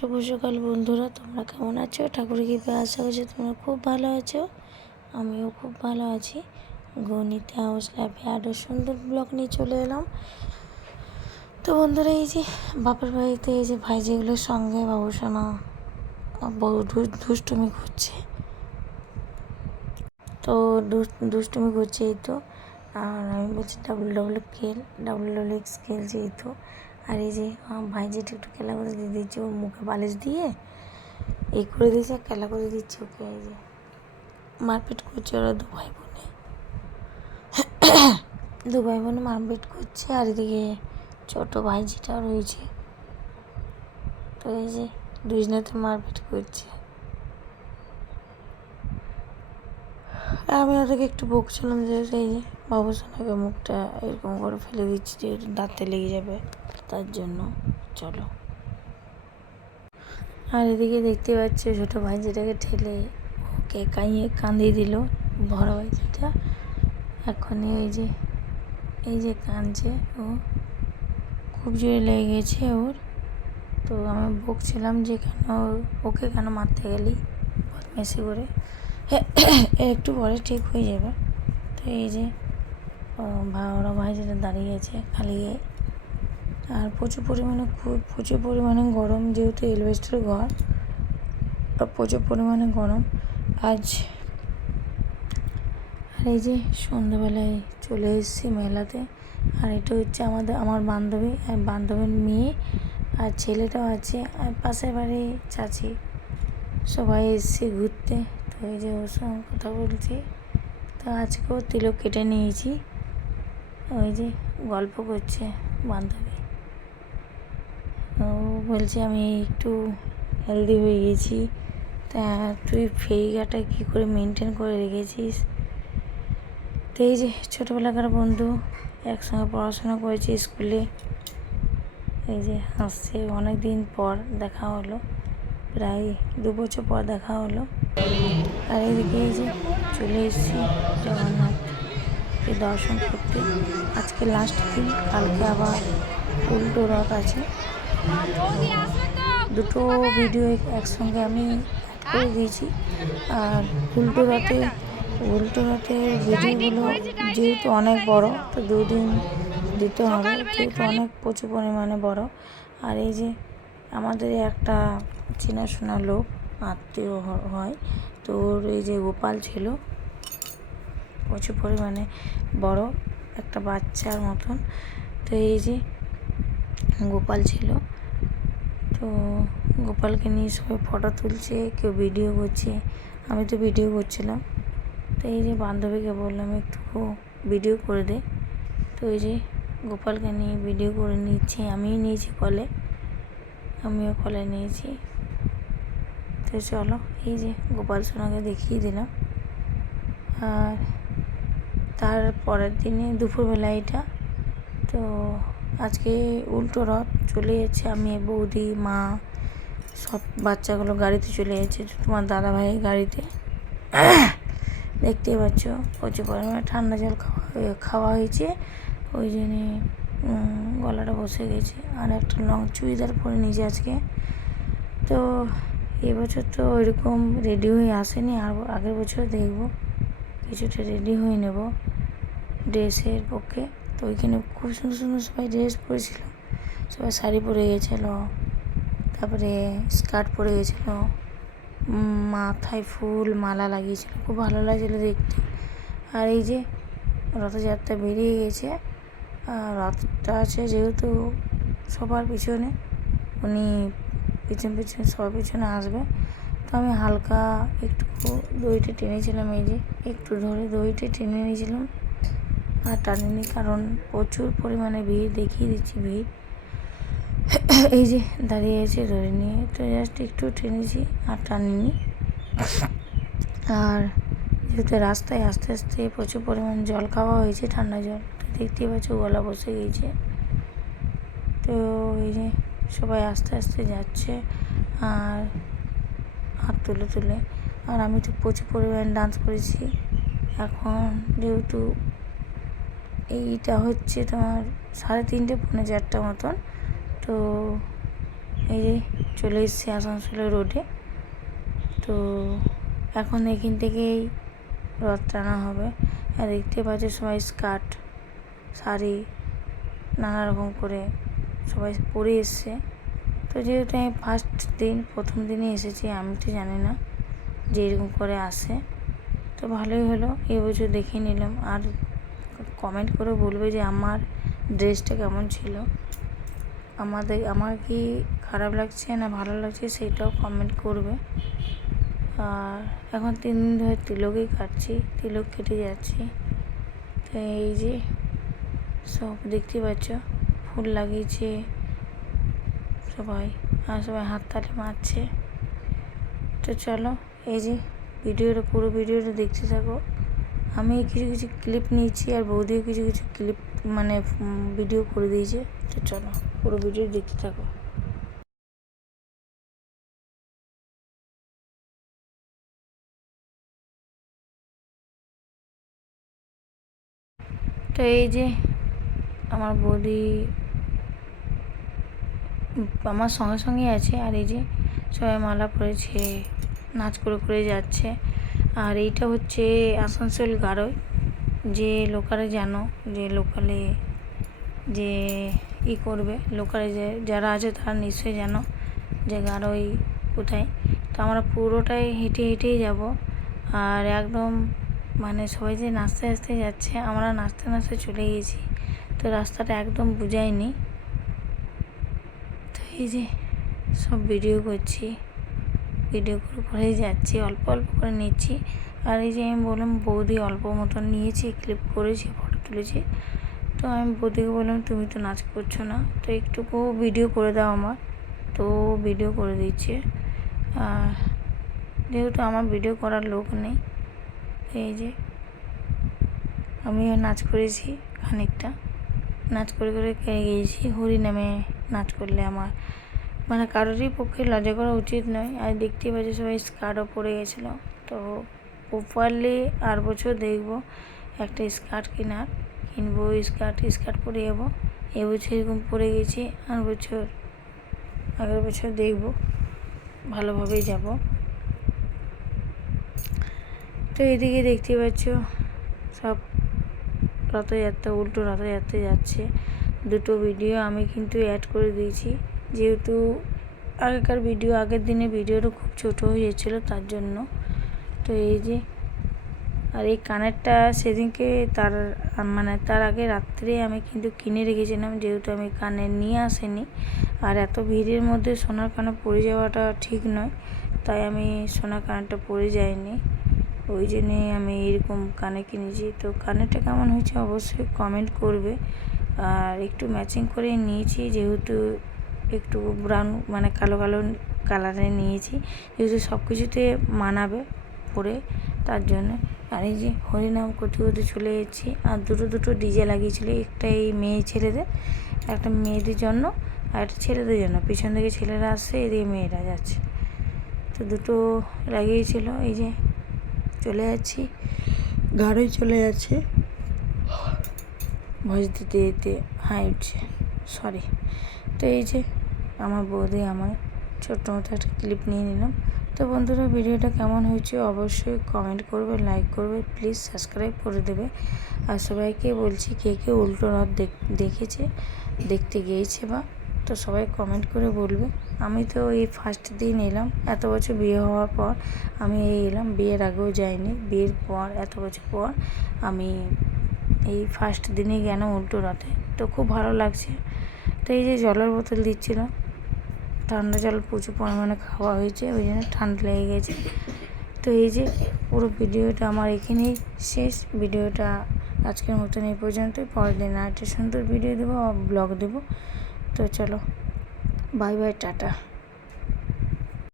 শুভ সকাল বন্ধুরা, তোমরা কেমন আছো? ঠাকুরের কৃপায় আশা করছি তোমরা খুব ভালো আছো। আমিও খুব ভালো আছি। গণিতে হাউস লাইফে আরও সুন্দর ব্লগ নিয়ে চলে এলাম। তো বন্ধুরা, এই যে বাপের বাড়িতে এই যে ভাইজিগুলোর সঙ্গে বাবুসোনা বউ দুষ্টুমি করছে। তো দুষ্টুমি করছে এই তো। আর আমি বলছি ডাব্লিউ খেলছি এই তো। আর এই যে ভাইজিটা একটু খেলা করে দিয়ে দিচ্ছে, ওর মুখে বালিশ দিয়ে এই করে দিয়েছে, খেলা করে দিচ্ছে ওকে। এই যে মারপিট করছে ওরা দু ভাই বোনে মারপিট করছে। আর এদিকে ছোটো ভাইজিটাও রয়েছে। তো এই যে দুজনেতে মারপিট করছে। আমি ওদেরকে একটু বকছিলাম যে এই যে বাবুসোনাকে মুখটা এরকম করে ফেলে দিচ্ছি যে দাঁতে লেগে যাবে, তার জন্য। চলো। আর এদিকে দেখতে পাচ্ছি ছোটো ভাইজিটাকে ঠেলে ওকে কাঁদিয়ে দিল বড় ভাইজিটা। এখনই এই যে কাঁদছে, ও খুব জোরে লেগে গেছে ওর। তো আমি বকছিলাম যে ওকে কেন মারতে গেলি বদমাইশি করে, একটু পরে ঠিক হয়ে যাবে। তো এই যে ওরা ভাইজিটা দাঁড়িয়ে আছে খালি। আর প্রচুর পরিমাণে গরম, যেহেতু এলভেস্টারের ঘর, প্রচুর পরিমাণে গরম আজ। আর এই যে সন্ধ্যাবেলায় চলে এসেছি মেলাতে। আর এটা হচ্ছে আমার বান্ধবীর মেয়ে, আর ছেলেটাও আছে, আর পাশের বাড়ি চাচি, সবাই এসেছি ঘুরতে। তো এই যে ওর সঙ্গে কথা বলছি। তো আজকেও তিলক কেটে নিয়েছি। ওই যে গল্প করছে বান্ধবী। ও বলছে আমি একটু হেলদি হয়ে গেছি, তা তুই ফিগারটা কী করে মেনটেন করে রেখেছিস। তো এই যে ছোটোবেলাকার বন্ধু, একসঙ্গে পড়াশোনা করেছি স্কুলে। এই যে হাসছে, অনেক দিন পর দেখা হলো, প্রায় 2 বছর পর দেখা হলো। আর এদিকে এই যে চলে এসেছি জগন্নাথকে দর্শন করতে। আজকে লাস্ট দিন, কালকে আবার উল্টো রথ আছে। দুটো ভিডিও একসঙ্গে আমি অ্যাড করে দিয়েছি। আর উল্টো রথের ভিডিওগুলো যেহেতু অনেক বড়, তো 2 দিন দিতে হবে, যেহেতু প্রচুর পরিমাণে বড়। আর এই যে আমাদের একটা চেনাশোনা লোক, আত্মীয় হয়, তো ওর এই যে গোপাল ছিল, প্রচুর পরিমাণে বড় একটা বাচ্চার মতন। তো এই যে গোপাল ছিল, তো গোপালকে নিয়ে সবাই ফটো তুলছে, কেউ ভিডিও করছে। আমি তো ভিডিও করছিলাম। তো এই যে বান্ধবীকে বললাম একটু ভিডিও করে দে। তো এই যে গোপালকে নিয়ে ভিডিও করে নিচ্ছি। আমিও নিয়েছি আমিও কলে নিয়েছি। তো চলো, এই যে গোপাল সোনাকে দেখিয়ে দিলাম। আর তার পরের দিনে দুপুরবেলা এটা। তো আজকে উল্টো রথ চলে যাচ্ছে। আমি, বৌদি, মা, সব বাচ্চাগুলো গাড়িতে চলে যাচ্ছে, তোমার দাদাভাই গাড়িতে। দেখতেই পাচ্ছ প্রচুর পরিমাণে ঠান্ডা জল খাওয়া হয়েছে, ওই জন্যে গলাটা বসে গেছে। আর একটা লং চুড়িদার পরে নিয়েছি আজকে। তো এবছর তো ওইরকম রেডি হয়ে আসেনি, আর আগের বছর দেখবো কিছুটা রেডি হয়ে নেব ড্রেসের পক্ষে। তো ওইখানে খুব সুন্দর সুন্দর সবাই ড্রেস পরেছিল, সবাই শাড়ি পরে গেছিলো, তারপরে স্কার্ট পরে গেছিলো, মাথায় ফুল মালা লাগিয়েছিল, খুব ভালো লাগছিলো দেখতে। আর এই যে রথযাত্রা বেরিয়ে গেছে। আর রথটা আছে যেহেতু সবার পিছনে, উনি পিছন সবার পিছনে আসবে। তো আমি হালকা একটু দইটা টেনেছিলাম, এই যে একটু ধরে দইটা টেনে নিয়েছিলাম, আর টানিনি, কারণ প্রচুর পরিমাণে ভিড়, দেখিয়ে দিচ্ছি ভিড়। এই যে দাঁড়িয়ে আছে ধরে নিয়ে, তো জাস্ট একটু টেনেছি আর টানিনি। আর যেহেতু রাস্তায় আস্তে আস্তে প্রচুর পরিমাণ জল খাওয়া হয়েছে, ঠান্ডা জল, তো দেখতেই পাচ্ছ গলা বসে গেছে। তো এই যে সবাই আস্তে আস্তে যাচ্ছে আর হাত তুলে। আর আমি তো প্রচুর পরিমাণে ডান্স করেছি। এখন যেহেতু এইটা হচ্ছে তোমার 3:30 পৌনে 4টা মতন, তো এই যে চলে এসেছি আসানসোলের রোডে। তো এখন এখান থেকেই রথ টানা হবে। আর দেখতে পাচ্ছ সবাই স্কার্ট শাড়ি নানা রকম করে সবাই পরে এসছে। তো যেহেতু আমি প্রথম দিনে এসেছি, আমি তো জানি না যে এরকম করে আসে। তো ভালোই হলো, এবছর দেখে নিলাম। আর কমেন্ট করে বলবে যে আমার ড্রেসটা কেমন ছিল, আমার কি খারাপ লাগছে না ভালো লাগছে সেটাও কমেন্ট করবে। আর এখন 3 দিন ধরে তিলকই কাটছি, তিলক কেটে যাচ্ছি। তো এই যে সব দেখতে পাচ্ছ ফুল লাগিয়েছে সবাই, আর সবাই হাততালি মারছে। তো চলো এই যে পুরো ভিডিওটা দেখতে থাকো। আমি কিছু কিছু ক্লিপ নিয়েছি আর বৌদিও কিছু কিছু ক্লিপ মানে ভিডিও করে দিয়েছে। তো চলো পুরো ভিডিও দেখতে থাকো। তো এই যে আমার বৌদি আমার সঙ্গে সঙ্গেই আছে। আর এই যে সবাই মালা পরেছে, নাচ করে করে যাচ্ছে। আর এইটা হচ্ছে আসানসোল গারোয়, যে লোকালে জানো যে লোকালে যে করবে, লোকালে যে যারা আছে তারা নিশ্চয়ই জানো যে গারোই কোথায়। তো আমরা পুরোটাই হেঁটে হেঁটেই যাব। আর একদম মানে সবাই যে নাচতে নাচতে যাচ্ছে, আমরা নাচতে নাচতে চলে গেছি। তো রাস্তাটা একদম বুঝায়নি। তো এই যে সব ভিডিও করছি, ভিডিও করে যাচ্ছি, অল্প অল্প করে নিচ্ছি। আর এই যে আমি বললাম বৌদি অল্প মতন নিয়েছি, ক্লিপ করেছি, ফটো তুলেছি। তো আমি বৌদিকে বললাম তুমি তো নাচ করছো না, তো একটুকু ভিডিও করে দাও আমার। তো ভিডিও করে দিচ্ছে। আর যেহেতু আমার ভিডিও করার লোক নেই, এই যে আমিও নাচ করেছি খানিকটা, নাচ করে করে গিয়েছি। হরিনামে নাচ করলে আমার মানে কারোরই পক্ষে লজ্জা করা উচিত নয়। আর দেখতে পাচ্ছি সবাই স্কার্টও পরে গেছিলো। তো প্রপারলি আর বছর দেখবো একটা স্কার্ট কিনবো, স্কার্ট পরে যাবো। এবছর এরকম পরে গেছি, আগের বছর দেখবো, ভালোভাবেই যাব। তো এদিকে দেখতে পাচ্ছ সব রথযাত্রা, উল্টো রথযাত্রা যাচ্ছে। দুটো ভিডিও আমি কিন্তু অ্যাড করে দিয়েছি, যেহেতু আগের দিনে ভিডিওটা খুব ছোটো হয়ে যাচ্ছিলো তার জন্য। তো এই যে আর এই কানেরটা সেদিনকে তার আগে রাত্রে আমি কিন্তু কিনে রেখেছিলাম, যেহেতু আমি কানে নিয়ে আসিনি। আর এত ভিড়ের মধ্যে সোনার কানে পরে যাওয়াটা ঠিক নয়, তাই আমি সোনার কানেরটা পরে যাইনি। ওই জন্যে আমি এরকম কানে কিনেছি। তো কানেরটা কেমন হয়েছে অবশ্যই কমেন্ট করবে। আর একটু ম্যাচিং করে নিয়েছি, যেহেতু একটু ব্রাউন মানে কালো কালো কালারে নিয়েছি, যেহেতু সব কিছুতে মানাবে পরে, তার জন্য। আর এই যে হরিনাম করতে করতে চলে যাচ্ছি। আর দুটো ডিজে লাগিয়েছিল, একটা এই মেয়ে ছেলেদের, একটা মেয়েদের জন্য আর একটা ছেলেদের জন্য। পিছন থেকে ছেলেরা আসছে, এদিকে মেয়েরা যাচ্ছে। তো দুটো লাগিয়েছিল। এই যে চলে যাচ্ছি, গাড়ি চলে যাচ্ছে, ভয়েস দিতে দিতে উঠছে, সরি। তো এই যে আমার বৌদি আমার ছোট্ট মতো একটা ক্লিপ নিয়ে নিলাম। তো বন্ধুরা ভিডিওটা কেমন হয়েছে অবশ্যই কমেন্ট করবে, লাইক করবে, প্লিজ সাবস্ক্রাইব করে দেবে। আর সবাইকে বলছি কে কে উল্টো রথ দেখতে গিয়েছে বা, তো সবাই কমেন্ট করে বলবে। আমি তো এই ফার্স্ট দিন এলাম, এত বছর বিয়ে হওয়ার পর আমি এলাম, বিয়ের আগেও যাইনি, বিয়ের পর এত বছর পর আমি এই ফার্স্ট দিনে গেলাম উল্টো রথে। তো খুব ভালো লাগছে। তো এই যে জলের বোতল দিচ্ছিল, ঠান্ডা জল প্রচুর পরিমাণে খাওয়া হয়েছে, ওই জন্য ঠান্ডা লেগে গেছে। তো এই যে পুরো ভিডিওটা আমার এখানেই শেষ। ভিডিওটা আজকের মতন এই পর্যন্তই। পরের দিন একটা সুন্দর ভিডিও দেবো, ব্লগ দেবো। তো চলো বাই বাই, টাটা।